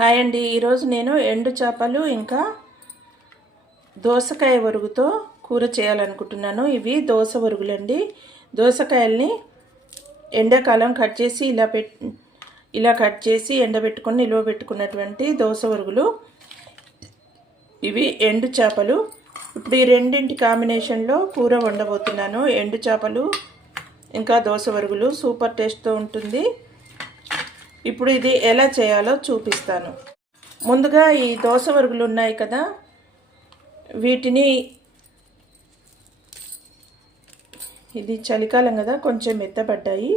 Hi అండి. ఈరోజు నేను ఎండు చేపలు ఇంకా దోసకాయ వరుగుతో కూర చేయాలనుకుంటున్నాను. ఇవి దోస వరుగులండి. దోసకాయల్ని ఎండాకాలం కట్ చేసి ఇలా పెట్ ఇలా కట్ చేసి ఎండబెట్టుకొని నిల్వ పెట్టుకున్నటువంటి దోస వరుగులు. ఇవి ఎండు చేపలు. ఇప్పుడు ఈ రెండింటి కాంబినేషన్లో కూర వండబోతున్నాను. ఎండు చేపలు ఇంకా దోస వరుగులు. సూపర్ టేస్ట్తో ఉంటుంది. ఇప్పుడు ఇది ఎలా చేయాలో చూపిస్తాను. ముందుగా ఈ దోశ వరుగులు ఉన్నాయి కదా వీటిని ఇది చలికాలం కదా కొంచెం మెత్తబడ్డాయి.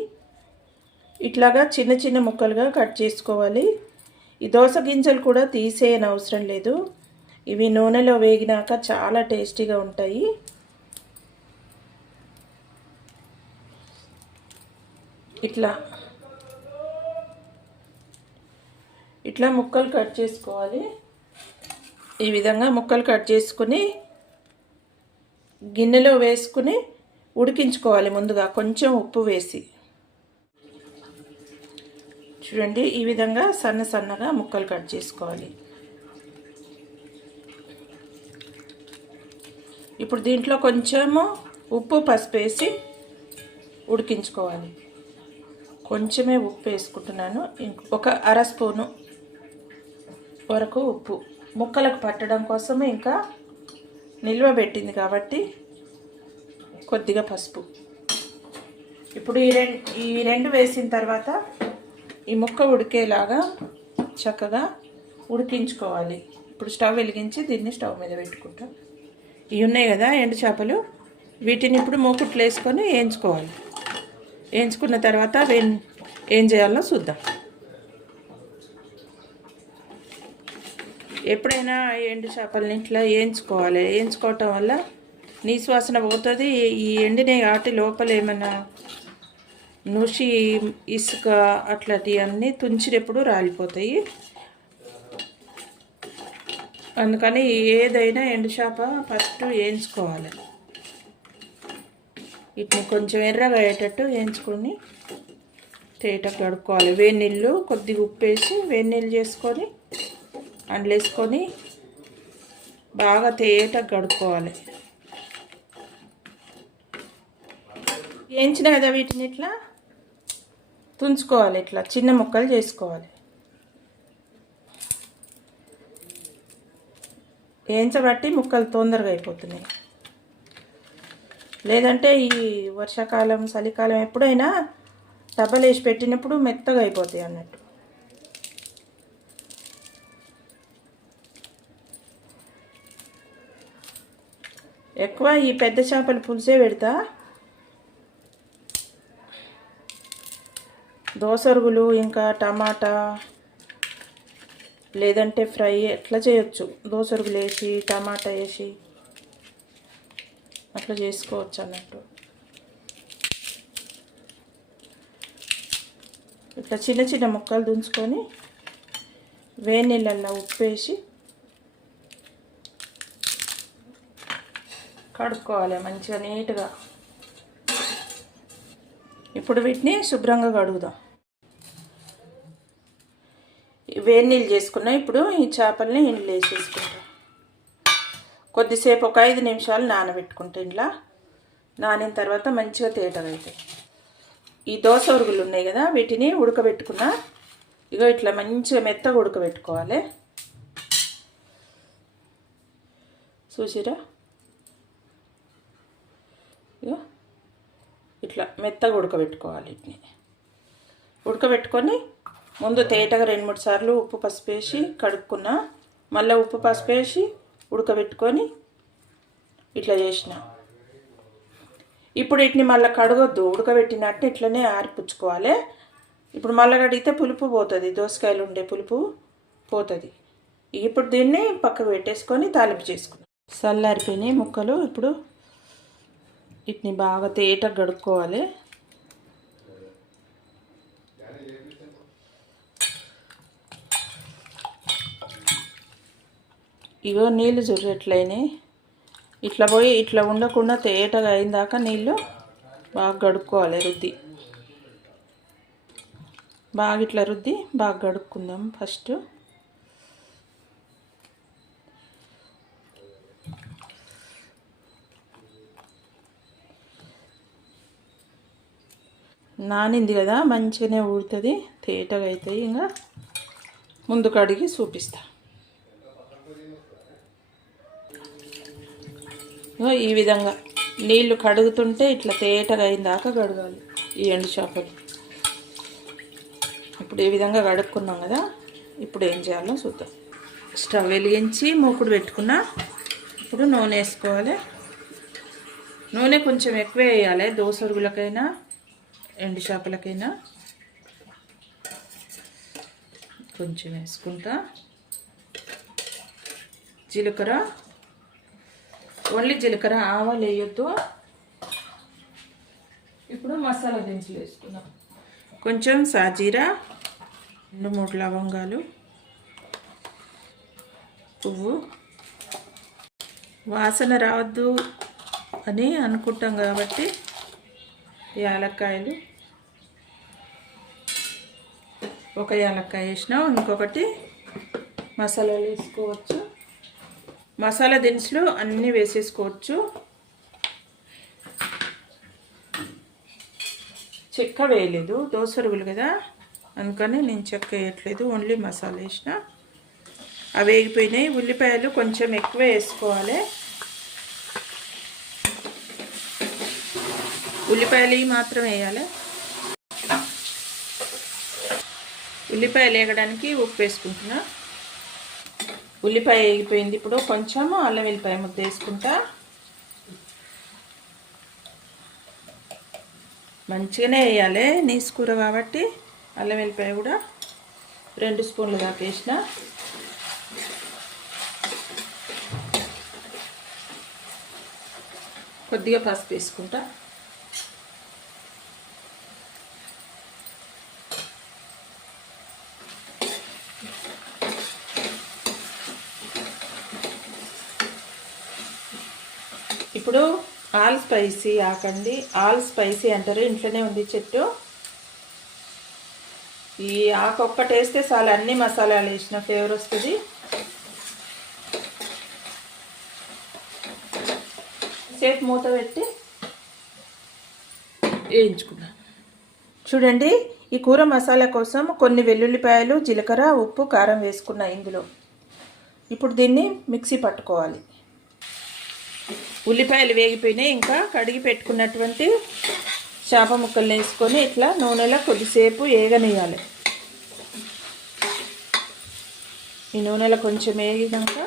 ఇట్లాగా చిన్న చిన్న ముక్కలుగా కట్ చేసుకోవాలి. ఈ దోశ గింజలు కూడా తీసేయని అవసరం లేదు. ఇవి నూనెలో వేగినాక చాలా టేస్టీగా ఉంటాయి. ఇట్లా ఇట్లా ముక్కలు కట్ చేసుకోవాలి. ఈ విధంగా ముక్కలు కట్ చేసుకుని గిన్నెలో వేసుకుని ఉడికించుకోవాలి ముందుగా. కొంచెం ఉప్పు వేసి. చూడండి ఈ విధంగా సన్న సన్నగా ముక్కలు కట్ చేసుకోవాలి. ఇప్పుడు దీంట్లో కొంచెము ఉప్పు పసుపు వేసి ఉడికించుకోవాలి. కొంచెమే ఉప్పు వేసుకుంటున్నాను. ఒక అర స్పూను వరకు ఉప్పు ముక్కలకు పట్టడం కోసమే ఇంకా నిల్వ పెట్టింది కాబట్టి కొద్దిగా పసుపు. ఇప్పుడు ఈ రెండు ఈ రెండు వేసిన తర్వాత ఈ ముక్క ఉడికేలాగా చక్కగా ఉడికించుకోవాలి. ఇప్పుడు స్టవ్ వెలిగించి దీన్ని స్టవ్ మీద పెట్టుకుంటాం. ఇవి ఉన్నాయి కదా ఎండు చేపలు. వీటిని ఇప్పుడు మూకుట్లు వేసుకొని వేయించుకోవాలి. వేయించుకున్న తర్వాత ఏం చేయాలో చూద్దాం. ఎప్పుడైనా ఎండు చేపలని ఇట్లా వేయించుకోవాలి. వేయించుకోవటం వల్ల నీ శ్వాసన పోతుంది. ఈ ఎండిన ఆటి లోపల ఏమైనా నుషి ఇసుక అట్లాంటివి అన్నీ తుంచినప్పుడు రాలిపోతాయి. అందుకని ఏదైనా ఎండు చేప ఫస్ట్ వేయించుకోవాలి. వీటిని కొంచెం ఎర్రగా అయ్యేటట్టు వేయించుకొని తేట కడుక్కోవాలి. వేడి నీళ్ళు కొద్దిగా ఉప్పు వేసి వేడి నీళ్ళు చేసుకొని అందులో వేసుకొని బాగా తేట గడుక్కోవాలి వేయించిన కదా వీటిని ఇట్లా? తుంచుకోవాలి ఇట్లా చిన్న ముక్కలు చేసుకోవాలి. వేయించబట్టి ముక్కలు తొందరగా అయిపోతున్నాయి. లేదంటే ఈ వర్షాకాలం చలికాలం ఎప్పుడైనా డబ్బలు వేసి పెట్టినప్పుడు మెత్తగా అయిపోతాయి అన్నట్టు. ఎక్కువ ఈ పెద్ద చేపల పులుసే పెడతా. దోసరుగులు ఇంకా టమాటా లేదంటే ఫ్రై ఎట్లా చేయొచ్చు? దోసరుగులు వేసి టమాటా వేసి అట్లా చేసుకోవచ్చు అన్నట్టు. ఇట్లా చిన్న చిన్న ముక్కలు దుంచుకొని వేడి నీళ్ళల్లో ఉప్పు వేసి కడుక్కోవాలి మంచిగా నీట్గా. ఇప్పుడు వీటిని శుభ్రంగా కడుగుదాం. వేడి నీళ్ళు చేసుకున్నా. ఇప్పుడు ఈ చేపల్ని ఇండ్లు వేసేసుకుంటాం. కొద్దిసేపు ఒక ఐదు నిమిషాలు నానబెట్టుకుంటే ఇంట్లో నానిన తర్వాత మంచిగా తేటగా అవుతాయి ఈ దోశ ఉరుగులు ఉన్నాయి కదా వీటిని ఉడకబెట్టుకున్న ఇగో ఇట్లా మంచిగా మెత్తగా ఉడకబెట్టుకోవాలి. చూసిరా ఇట్లా మెత్తగా ఉడకబెట్టుకోవాలి వీటిని. ఉడకబెట్టుకొని ముందు తేటగా రెండు మూడు సార్లు ఉప్పు పసుపు వేసి కడుక్కున్నా మళ్ళీ ఉప్పు పసుపు వేసి ఉడకబెట్టుకొని ఇట్లా చేసిన. ఇప్పుడు వీటిని మళ్ళీ కడగొద్దు ఉడకబెట్టినట్టు ఇట్లనే ఆరిపుచ్చుకోవాలి. ఇప్పుడు మళ్ళీ కడిగితే పులుపు పోతుంది దోసకాయలు ఉండే పులుపు పోతుంది. ఇప్పుడు దీన్ని పక్కకు పెట్టేసుకొని తాలింపు చేసుకున్నాం చల్లారిపోయినాయి ముక్కలు ఇప్పుడు వీటిని బాగా తేట గడుక్కోవాలి ఇగో నీళ్ళు చూడట్లయినాయి ఇట్లా పోయి ఇట్లా ఉండకుండా తేటగా అయిందాక నీళ్ళు బాగా గడుక్కోవాలి రుద్ది. బాగా ఇట్లా రుద్ది బాగా గడుక్కుందాం ఫస్ట్. నానింది కదా మంచిగానే ఊడుతుంది తేటగా అవుతాయి ఇంకా ముందు కడిగి చూపిస్తా. ఈ విధంగా నీళ్ళు కడుగుతుంటే ఇట్లా తేటగా అయిన దాకా కడగాలి ఈ ఎండు చేపలు. ఇప్పుడు ఈ విధంగా కడుక్కున్నాం కదా ఇప్పుడు ఏం చేయాలో చూద్దాం. స్టవ్ వెలిగించి మూకుడు పెట్టుకున్నా ఇప్పుడు నూనె వేసుకోవాలి. నూనె కొంచెం ఎక్కువ వేయాలి దోసరుగులకైనా ఎండు చేపలకైనా కొంచెం వేసుకుంటా. జీలకర్ర ఓన్లీ జీలకర్ర ఆవాలు వేయొద్దు. ఇప్పుడు మసాలా దినుసులు వేసుకుందాం. కొంచెం సాజీరా రెండు మూడు లవంగాలు పువ్వు. వాసన రావద్దు అని అనుకుంటాం కాబట్టి యాలక్కాయలు. ఒక యాలక్కాయ వేసినాం. ఇంకొకటి మసాలాలు వేసుకోవచ్చు. మసాలా దినుసులు అన్నీ వేసేసుకోవచ్చు. చెక్క వేయలేదు. దోసరుగులు కదా. అందుకని నేను చెక్క వేయట్లేదు. ఓన్లీ మసాలా వేసిన. అవి వేగిపోయినాయి. ఉల్లిపాయలు కొంచెం ఎక్కువ వేసుకోవాలి. ఉల్లిపాయలు మాత్రం వేయాలి? ఉల్లిపాయలు వేయడానికి ఉప్పు వేసుకుంటున్నా. ఉల్లిపాయ వేగిపోయింది ఇప్పుడు. కొంచెం అల్లం వెల్లిపాయ ముద్ద వేసుకుంటా. మంచిగానే వేయాలి. నీసు కూర కాబట్టి అల్లం వెల్లిపాయ కూడా రెండు స్పూన్లు దాకా వేసిన. కొద్దిగా పసుపు వేసుకుంటా. ఇప్పుడు ఆల్ స్పైసీ ఆకండి. ఆల్ స్పైసీ అంటారు. ఇంట్లోనే ఉంది చెట్టు. ఈ ఆకు ఒక్కటి వేస్తే చాలు. అన్ని మసాలాలు వేసిన ఫ్లేవర్ వస్తుంది. సేపు మూత పెట్టి వేయించుకున్నాను చూడండి ఈ కూర మసాలా కోసం కొన్ని వెల్లుల్లిపాయలు జీలకర్ర ఉప్పు కారం వేసుకున్నా ఇందులో. ఇప్పుడు దీన్ని మిక్సీ పట్టుకోవాలి. ఉల్లిపాయలు వేగిపోయినాయి. ఇంకా కడిగి పెట్టుకున్నటువంటి చేప ముక్కలు వేసుకొని ఇట్లా నూనెలో కొద్దిసేపు ఏగనేయాలి ఈ నూనెలో కొంచెం వేగినాక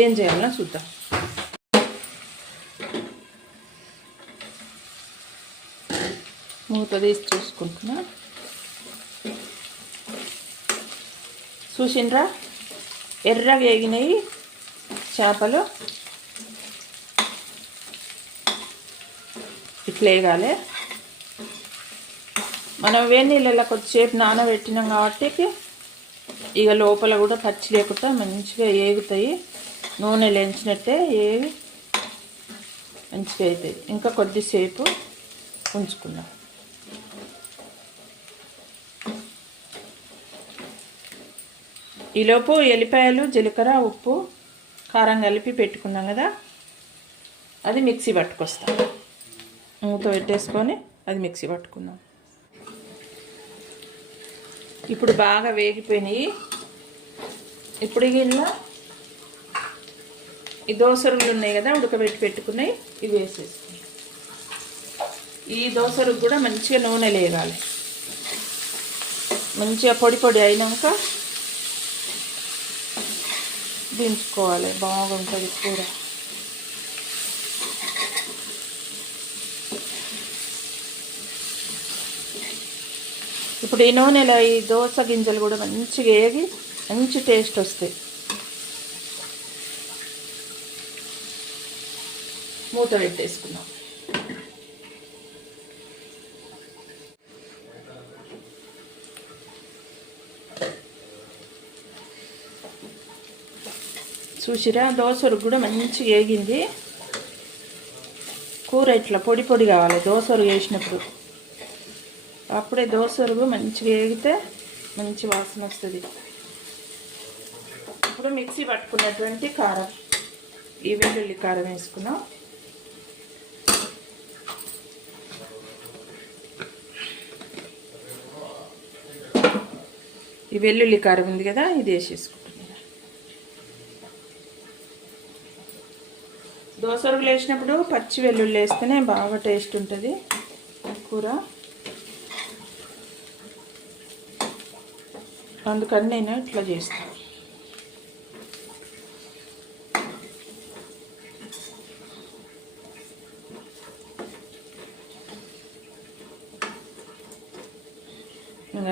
ఏం చేయాలన్నా చూద్దాం. మూత తీసి చూసుకుంటున్నా. చూసిండ్రా? ఎర్ర వేగినాయి చేపలు. లేగాలి మనం వేడి నీళ్ళలో కొద్దిసేపు నానబెట్టినాం కాబట్టి ఇక లోపల కూడా పచ్చి లేకుండా మంచిగా ఏగుతాయి. నూనె లేచినట్టే ఏవి మంచిగా అవుతాయి. ఇంకా కొద్దిసేపు ఉంచుకుందాం. ఈలోపు ఎల్లిపాయలు జీలకర్ర ఉప్పు కారం కలిపి పెట్టుకున్నాం కదా. అది మిక్సీ పట్టుకొస్తాం. మూత పెట్టేసుకొని అది మిక్సీ పట్టుకుందాం. ఇప్పుడు బాగా వేగిపోయినాయి. ఇప్పుడు ఇలా ఈ దోసరులు ఉన్నాయి కదా ఉడకబెట్టి పెట్టుకున్నాయి ఇవి వేసేసుకున్నాం ఈ దోసరుకు కూడా మంచిగా నూనె లేగాలి. మంచిగా పొడి పొడి అయినాక దించుకోవాలి. బాగుంటుంది కూర. ఇప్పుడు ఈ నూనెలో ఈ దోస గింజలు కూడా మంచిగా వేగి మంచి టేస్ట్ వస్తాయి. మూత పెట్టేసుకున్నాం చూసిరా? దోసరు కూడా మంచిగా వేగింది కూర ఇట్లా పొడి పొడి కావాలి దోసరు వేసినప్పుడు. అప్పుడే దోశ ఉరుగు మంచిగా వేగితే మంచి వాసన వస్తుంది. ఇప్పుడు మిక్సీ పట్టుకున్నటువంటి కారం ఈ వెల్లుల్లి కారం వేసుకున్నాం. ఈ వెల్లుల్లి కారం ఉంది కదా ఇది వేసేసుకుంటున్నాను దోశ ఉరుగులు వేసినప్పుడు పచ్చి వెల్లుల్లి వేస్తేనే బాగా టేస్ట్ ఉంటుంది కూర. అందుకని నేను ఇట్లా చేస్తాను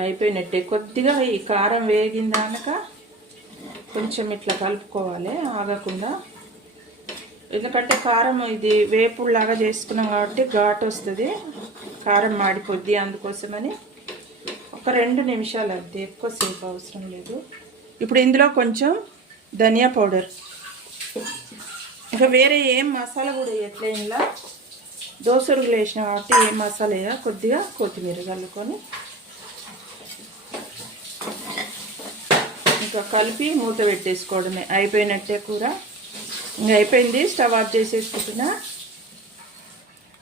అయిపోయినట్టే. కొద్దిగా ఈ కారం వేగిందాక కొంచెం ఇట్లా కలుపుకోవాలి ఆగకుండా. ఎందుకంటే కారం ఇది వేపుడులాగా చేసుకున్నాం కాబట్టి ఘాటు వస్తుంది. కారం మాడిపోద్ది అందుకోసమని. ఒక రెండు నిమిషాలు అంతే ఎక్కువసేపు అవసరం లేదు. ఇప్పుడు ఇందులో కొంచెం ధనియా పౌడర్. ఇంకా వేరే ఏం మసాలా కూడా వేయట్లే ఇందులో. దోసరుగులు వేసిన కాబట్టి ఏం మసాలా వేయ కొద్దిగా కొత్తిమీర కలుపుకొని ఇంకా కలిపి మూత పెట్టేసుకోవడమే. అయిపోయినట్టే కూర. ఇంకా అయిపోయింది. స్టవ్ ఆఫ్ చేసేసుకుంటున్నా.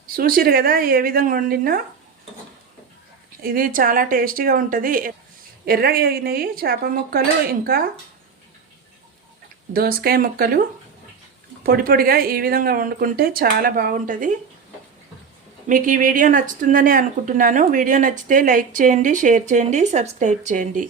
చూసిరు కదా ఏ విధంగా వండినా? ఇది చాలా టేస్టీగా ఉంటుంది. ఎర్రగా వేగినాయి చేప ముక్కలు ఇంకా దోసకాయ ముక్కలు. పొడి పొడిగా ఈ విధంగా వండుకుంటే చాలా బాగుంటుంది. మీకు ఈ వీడియో నచ్చుతుందని అనుకుంటున్నాను. వీడియో నచ్చితే లైక్ చేయండి షేర్ చేయండి సబ్స్క్రైబ్ చేయండి.